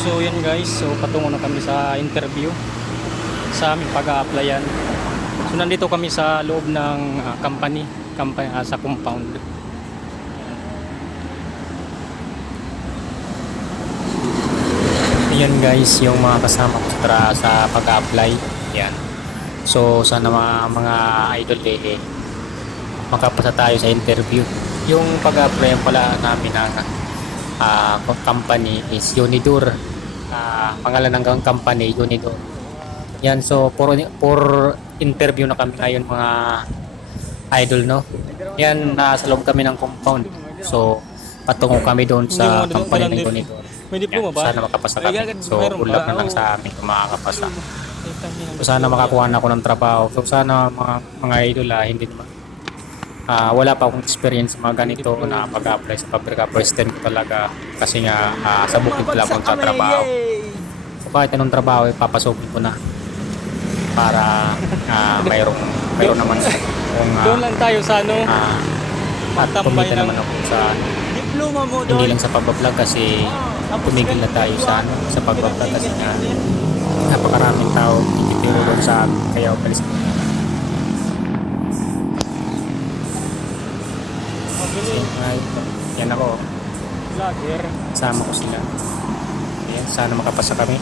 So yan guys, so patungo na kami sa interview sa aming pag-a-applyan. So nandito kami sa loob ng ah, company, company ah, sa compound. Yan guys, yung mga kasama ko sa, sa pag-apply. Yan. So sana mga, mga idol eh, eh, makapasa tayo sa interview. Yung pag-apply pala namin ng ah, company is Unidur. Ah, pangalan ng company, Unidur. Yan, so for, for interview na kami ngayon mga idol, no? Yan, nasa loob kami ng compound. So, patungo kami doon sa company ng Unidur. May diploma ba? sana makapasa kami. So, ba? na lang sa amin kung makakapasa. So, sana makakuha na ako ng trabaho. So, sana mga, mga idol, ah, hindi naman Ah, wala pa akong experience sa mga ganito na pag-apply sa pabrika. First time ko talaga kasi nga ah, sa bukid lang akong sa trabaho. So kahit anong trabaho, eh, papasukin ko na para ah, mayroong mayroon naman kung Doon lang tayo sa ano. ah, at lang. naman ako sa Diploma mo hindi lang sa pagbablog kasi tumigil na tayo sa ano, sa pagbablog kasi nga napakaraming tao titiro doon sa kaya umalis Ay, yan ako. Vlogger. sama ko sila. Ayan, sana makapasa kami